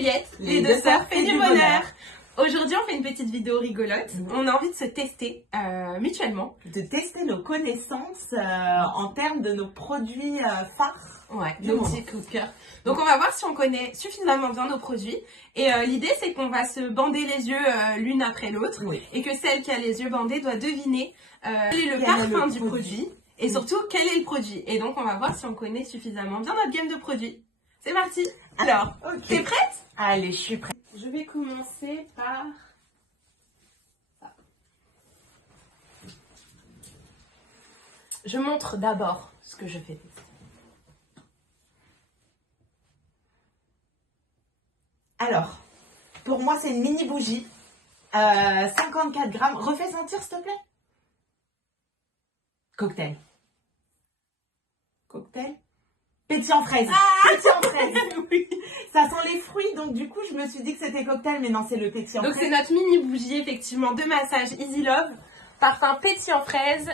Juliette, les deux sœurs fait du bonheur. Aujourd'hui, on fait une petite vidéo rigolote. On a envie de se tester mutuellement. De tester nos connaissances en termes de nos produits phares. Ouais, nos petits coups de cœur. Donc, on va voir si on connaît suffisamment bien nos produits. Et l'idée, c'est qu'on va se bander les yeux l'une après l'autre. Oui. Et que celle qui a les yeux bandés doit deviner quel est le parfum du produit. Et surtout, quel est le produit. Et donc, on va voir si on connaît suffisamment bien notre gamme de produits. C'est parti. Alors, Okay. T'es prête? Allez, je suis prête. Je vais commencer par ça. Je montre d'abord ce que je fais tester. Alors, pour moi, c'est une mini bougie. 54 grammes. Refais sentir, s'il te plaît. Cocktail. Cocktail. Pétillant fraise. Pétillant fraise. Oui. Ça sent les fruits, donc du coup, je me suis dit que c'était cocktail, mais non, c'est le pétillant Donc fraise. c'est notre mini bougie effectivement de massage Easy Love, parfum pétillant fraise.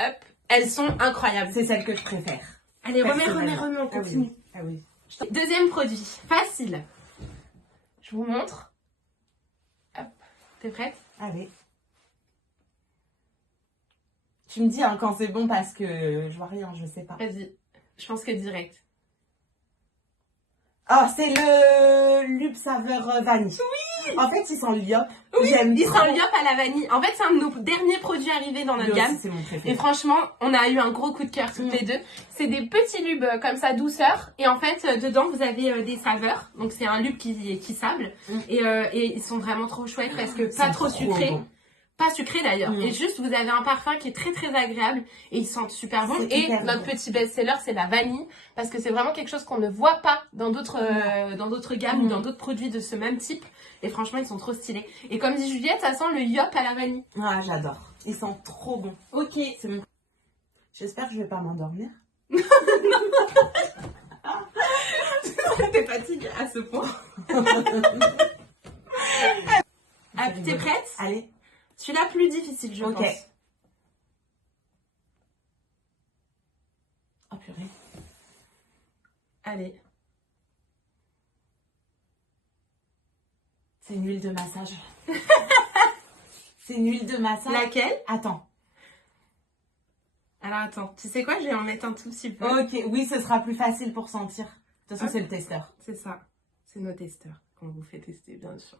Hop, elles sont incroyables. C'est celle que je préfère. Allez, remets, on Ah continue. oui. Ah oui. Deuxième produit, facile. Je vous montre. Hop, t'es prête? Allez. Tu me dis hein, quand c'est bon parce que je vois rien, je sais pas. Vas-y, je pense que direct. Oh, c'est le Lube saveur vanille. Oui. En fait, il sent l'iop. Oui, J'aime il trop. sent l'iop à la vanille. En fait, c'est un de nos derniers produits arrivés dans notre Lui gamme. aussi, c'est mon Et préféré. franchement, on a eu un gros coup de cœur toutes les deux. C'est des petits lubes comme ça, douceur. Et en fait, dedans, vous avez des saveurs. Donc, c'est un lube qui sable. Et ils sont vraiment trop chouettes parce que pas trop sucrés. Bon. Pas sucré d'ailleurs. Mm. Et juste, vous avez un parfum qui est très très agréable. Et ils sentent super bon. C'est Et hyper notre bon. petit best-seller, c'est la vanille. Parce que c'est vraiment quelque chose qu'on ne voit pas dans d'autres gammes ou dans d'autres produits de ce même type. Et franchement, ils sont trop stylés. Et comme dit Juliette, ça sent le yop à la vanille. Ah, j'adore. Ils sentent trop bon. Ok. C'est mon... J'espère que je vais pas m'endormir. T'es fatiguée à ce point. Ah, t'es prête? Allez. Celui-là plus difficile, je Ok. pense. Oh purée. Allez. C'est une huile de massage. C'est une huile de massage. Laquelle? Attends. Alors attends, tu sais quoi? Je vais en mettre un tout petit peu. Ok, oui, ce sera plus facile pour sentir. De toute façon, Hop. c'est le testeur. C'est ça. C'est nos testeurs qu'on vous fait tester, bien sûr.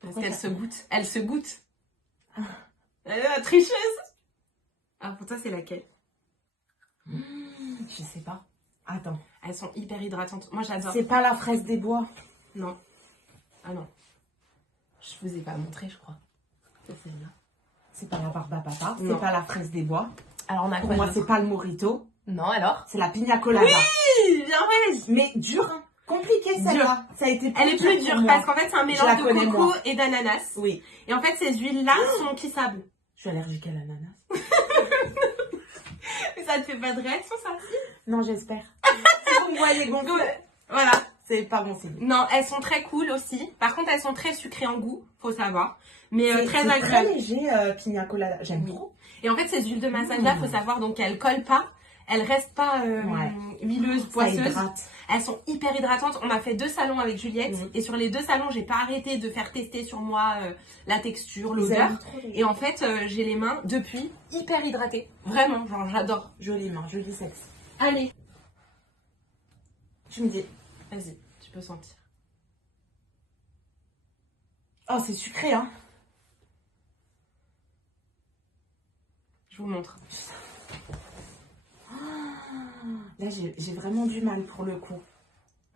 Parce Pourquoi qu'elle ça- se goûte. Elle se goûte. Elle est la tricheuse. Ah, pour toi, c'est laquelle? Je sais pas. Attends. Elles sont hyper hydratantes. Moi, j'adore. C'est pas la fraise des bois. Non. Ah non. Je vous ai pas montré, je crois. C'est celle-là. C'est pas la barbe à papa. Non. C'est pas la fraise des bois. Alors, on a Pour quoi moi, d'autre? c'est pas le mojito. Non, alors? C'est la pina colada. Oui, bien ouais. Mais dur, hein. Compliqué celle-là. Ça a été Elle est plus pour dure moi. parce qu'en fait, c'est un mélange la de connais, coco moi. et d'ananas. Oui. Et en fait, ces huiles-là sont qui sable. Je suis allergique à l'ananas. Mais ça te fait pas de réaction, ça? Non, j'espère. Si vous me voyez gonfler, Voilà. c'est pas bon signe. Non, elles sont très cool aussi. Par contre, elles sont très sucrées en goût, faut savoir. Mais C'est très très agréables. léger, pina colada. J'aime Oui. trop. Et en fait, ces huiles de massage-là, faut savoir donc qu'elles collent pas. Elles restent pas Ouais. huileuses, Ça poisseuses. hydrate. Elles sont hyper hydratantes. On a fait 2 salons avec Juliette. Mhm. Et sur les 2 salons, j'ai pas arrêté de faire tester sur moi la texture, Ils l'odeur. aiment trop les- Et en fait, j'ai les mains depuis hyper hydratées. Vraiment, genre j'adore. Jolie main, joli sexe. Allez, Tu me dis. vas-y, tu peux sentir. Oh, c'est sucré, hein. Je vous montre. Là, j'ai vraiment du mal pour le coup.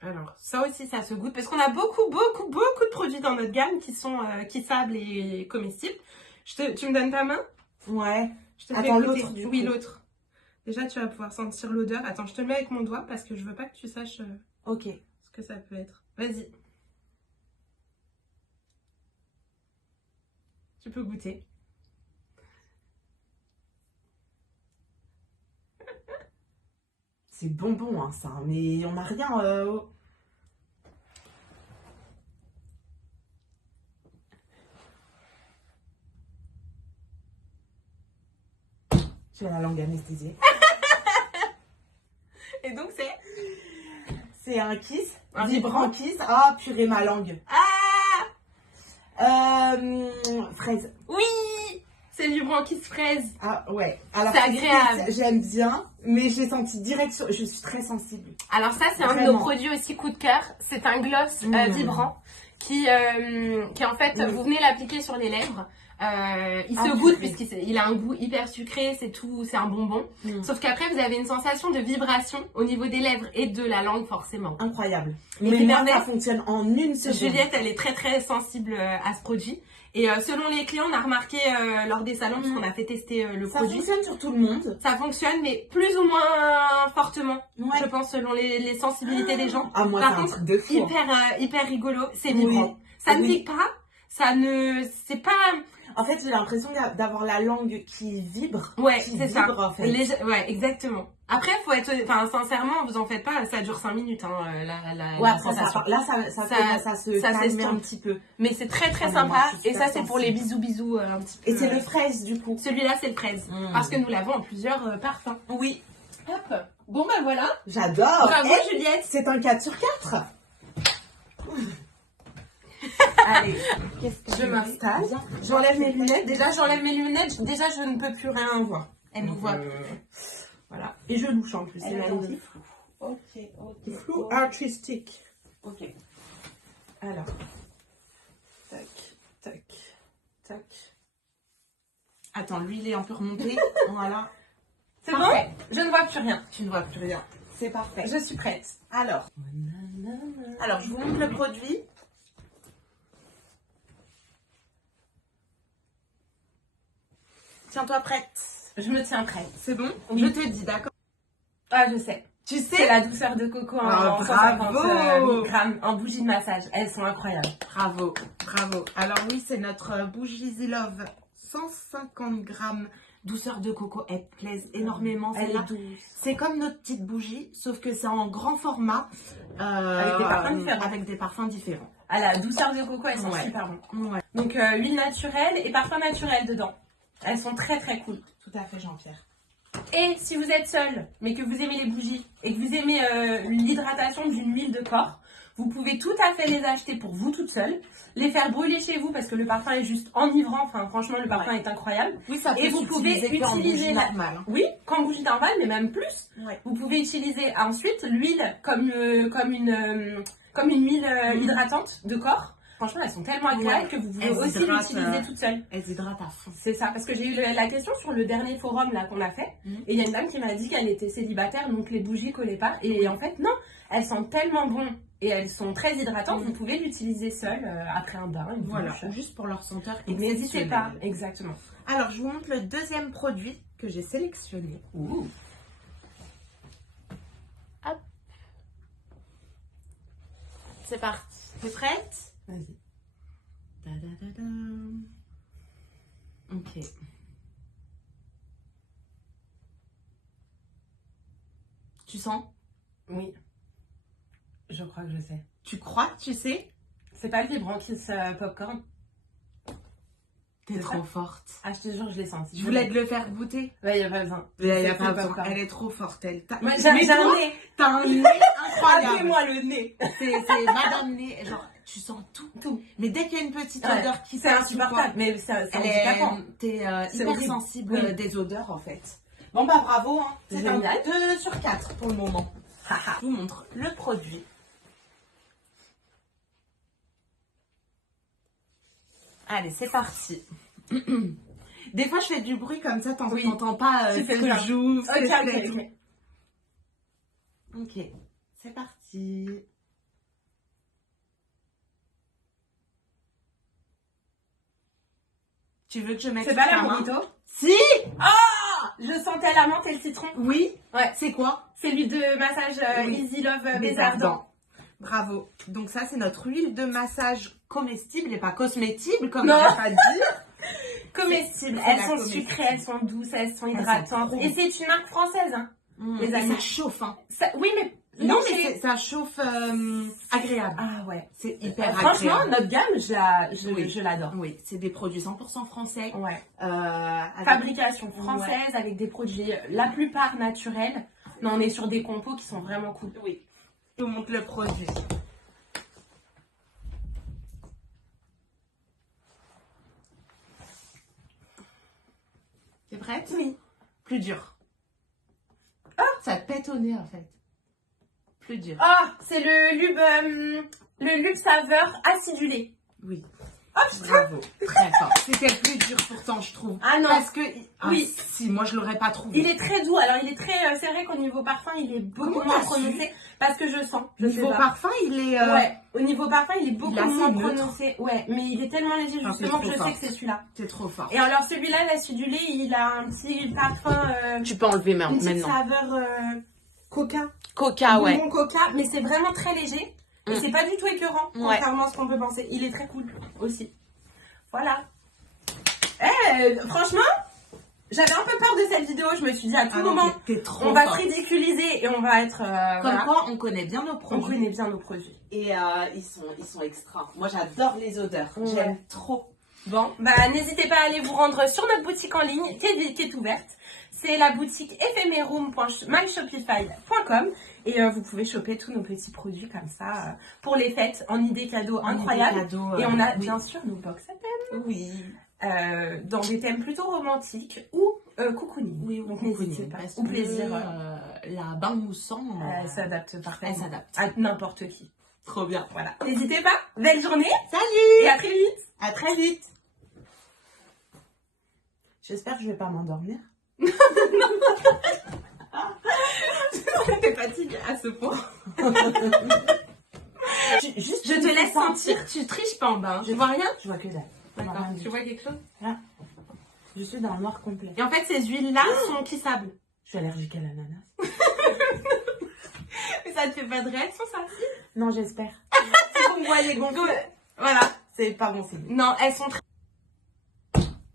Alors, ça aussi, ça se goûte. Parce qu'on a beaucoup de produits dans notre gamme qui sont kissables et comestibles. Tu me donnes ta main? Ouais. Je te fais Attends, goûter. l'autre, du Oui, coup. l'autre. Déjà, tu vas pouvoir sentir l'odeur. Attends, je te le mets avec mon doigt parce que je veux pas que tu saches Ok. ce que ça peut être. Vas-y. Tu peux goûter. C'est bonbon, hein, ça. Mais on n'a rien. J'ai la langue anesthésiée. Et donc, c'est C'est un kiss. Un Vibrant kiss. Ah, purée, ma langue. Fraise. Oui, c'est du vibrant kiss fraise. Ah ouais. Alors, C'est agréable. J'aime bien, mais j'ai senti direct sur... Je suis très sensible. Alors ça, c'est un de nos produits aussi coup de cœur. C'est un gloss vibrant qui en fait, vous venez l'appliquer sur les lèvres. Il se goûte puisqu'il a un goût hyper sucré, c'est tout, c'est un bonbon. Sauf qu'après, vous avez une sensation de vibration au niveau des lèvres et de la langue forcément. Incroyable. Et Mais moi, ça fonctionne en une seconde. Juliette, elle est très très sensible à ce produit. Et selon les clients, on a remarqué lors des salons, parce qu'on a fait tester le produit. Ça fonctionne sur tout le monde. Ça fonctionne, mais plus ou moins fortement, je pense, selon les sensibilités des gens. Ah, moi, par c'est un contre, truc de fou. hyper rigolo, c'est vibrant. Ça ne pique pas, c'est pas... En fait, j'ai l'impression d'avoir la langue qui vibre. Ouais, qui c'est vibre, ça. En fait. Ouais, exactement. Après, faut être... Enfin, sincèrement, vous en faites pas, ça dure 5 minutes, hein, ouais, la après, sensation. ça commence à se calmer un petit peu. Mais c'est très très Ah, sympa. moi, Et ça, c'est pour les bisous un petit peu. Et c'est le fraise, du coup. Celui-là, c'est le fraise. Parce que nous l'avons en plusieurs parfums. Oui. Hop. Bon, bah voilà. J'adore. Bravo, Juliette. C'est un 4 sur 4. Allez, je m'installe. J'enlève mes lunettes. Déjà, Déjà, je ne peux plus rien voir. Elle nous voit. Voilà. Et je louche en plus. C'est magnifique. Ok. Flou artistique. Ok. Alors. Tac, tac, tac. Attends, l'huile est un peu remontée. Voilà. C'est bon? Je ne vois plus rien. Tu ne vois plus rien. C'est parfait. Je suis prête. Alors, je vous montre le produit. Tiens-toi prête. Je me tiens prête. C'est bon? Oui. Je te dis, d'accord? Ah, je sais. Tu C'est sais? la douceur de coco en 150 grammes en bougie de massage. Elles sont incroyables. Bravo, bravo. Alors oui, c'est notre bougie The Love. 150 grammes. Douceur de coco, elle plaise énormément. Elle est douce. C'est comme notre petite bougie, sauf que c'est en grand format. Avec des parfums différents. À la douceur de coco, elles sont super bonnes. Ouais. Donc, huile naturelle et parfum naturel dedans. Elles sont très très cool. Tout à fait, Jean-Pierre. Et si vous êtes seul, mais que vous aimez les bougies et que vous aimez l'hydratation d'une huile de corps, vous pouvez tout à fait les acheter pour vous toute seule, les faire brûler chez vous parce que le parfum est juste enivrant. Enfin, franchement, le parfum est incroyable. Oui, ça peut et vous pouvez utiliser normale. Oui, qu'en bougie normale, mais même plus. Ouais. Vous pouvez utiliser ensuite l'huile comme une huile hydratante de corps. Franchement, elles sont tellement agréables que vous pouvez aussi l'utiliser toute seule. Elles hydratent à fond. C'est ça, parce que j'ai eu la question sur le dernier forum là qu'on a fait. Et il y a une dame qui m'a dit qu'elle était célibataire, donc les bougies collaient pas. Et en fait, non, elles sont tellement bonnes et elles sont très hydratantes. Vous pouvez l'utiliser seule après un bain. Voilà, juste pour leur senteur. N'hésitez pas, exactement. Alors, je vous montre le deuxième produit que j'ai sélectionné. Ouh. Hop. C'est parti. T'es prête? Vas-y. Ok. Tu sens? Oui. Je crois que je sais. Tu crois que tu sais? C'est pas le vibrant kiss popcorn? T'es trop forte. Ah, je te jure, je l'ai senti. Je voulais te le faire goûter. Ouais, y a pas besoin. Y a pas besoin. Elle est trop forte, elle. Moi, j'ai un nez. T'as un nez incroyable. Appelez-moi le nez. C'est Madame Nez. Genre, tu sens tout. Mais dès qu'il y a une petite odeur qui c'est insupportable. Mais c'est handicapant. T'es hyper sensible des odeurs, en fait. Bon, bah bravo. Hein. C'est un 2 sur 4 pour le moment. Je vous montre le produit. Allez, c'est parti. Des fois, je fais du bruit comme ça, t'entends pas ce que je joue. Ok, c'est parti. Tu veux que je mette C'est pas la mojito? Si. Ah, je sentais la menthe et le citron. Oui. Ouais. C'est quoi? C'est l'huile de massage Easy Love Baies Ardents. Bravo. Donc ça, c'est notre huile de massage comestible et pas cosmétible, comme on n'a pas dit. Comestible. Elles sont sucrées, elles sont douces, elles sont hydratantes. Et c'est une marque française. Hein. Les amis. Ça chauffe. Hein. Oui, mais... Non, mais ça chauffe agréable. Ah ouais. C'est hyper agréable. Franchement, notre gamme, je l'adore. Oui, c'est des produits 100% français. Ouais. Avec... Fabrication française, avec des produits la plupart naturels. Mais on est sur des compos qui sont vraiment cool. Oui. Je vous montre le produit. T'es prête? Oui. Plus dur. Ça te pète au nez en fait. Plus dur. Ah, c'est le lube saveur acidulé. Oui. Oh putain! Bravo. Très fort. C'était le plus dur pourtant, je trouve. Ah non. Parce que. Oui. Si, moi je l'aurais pas trouvé. Il est très doux. Alors, il est très. C'est vrai qu'au niveau parfum, il est beaucoup Comment moins t'as su? prononcé. Parce que je sens. Je sais Niveau pas. parfum, il est. Ouais, au niveau parfum, il est beaucoup il est assez moins neutre. prononcé. Ouais, mais il est tellement léger Ah, justement c'est que je trop sais fort. que c'est celui-là. C'est trop fort. Et alors, celui-là, l'acidulé, il a un petit parfum. Tu peux enlever Une petite maintenant. saveur coca. Coca, ouais. Bonbon coca, mais c'est vraiment très léger. Et c'est pas du tout écœurant, Ouais. contrairement à ce qu'on peut penser. Il est très cool aussi. Voilà. Franchement, j'avais un peu peur de cette vidéo. Je me suis dit à tout moment, t'es trop on va fort. se ridiculiser et on va être. Comme voilà. quoi, on connaît bien nos On produits. connaît bien nos produits. Et ils sont extra. Moi, j'adore les odeurs. Ouais. J'aime trop. Bon, bah n'hésitez pas à aller vous rendre sur notre boutique en ligne qui est ouverte. C'est la boutique ephemeroom.myshopify.com et vous pouvez choper tous nos petits produits comme ça pour les fêtes en idées cadeaux incroyables. Et on a bien sûr nos box à thème Oui. dans des thèmes plutôt romantiques ou cocooning. Oui, Donc n'hésitez pas. Ou plaisir. La bain moussant. Elle s'adapte parfaitement. Elle s'adapte. À n'importe qui. Trop bien. Voilà. N'hésitez pas. Belle journée Salut! et à très vite. À très vite. J'espère que je vais pas m'endormir. T'es fatiguée à ce point. Juste, Je te laisse sentir. Tu triches pas en bas. Je vois rien. Je vois que dalle. D'accord. Rien du Tu tout. vois quelque chose? Je suis dans le noir complet. Et en fait, ces huiles-là sont kissables. Je suis allergique à l'ananas. Mais ça te fait pas de réaction, ça? Non, j'espère. Si vous me voyez gonfler, Voilà. c'est pas bon signe. Non, elles sont très...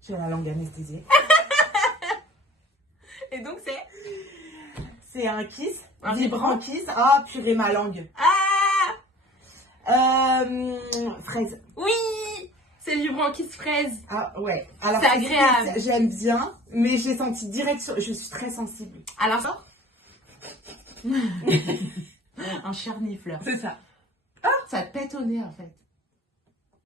J'ai la langue anesthésiée. Et donc, c'est... C'est un kiss. Un Vibrant kiss. Ah, purée, ma langue. Ah! Fraise. Oui! C'est du branquis fraise. Ah, ouais. Alors, C'est agréable. J'aime bien, mais j'ai senti direct sur... Je suis très sensible. Alors, Un charnifleur. c'est ça. Ça te pète au nez, en fait.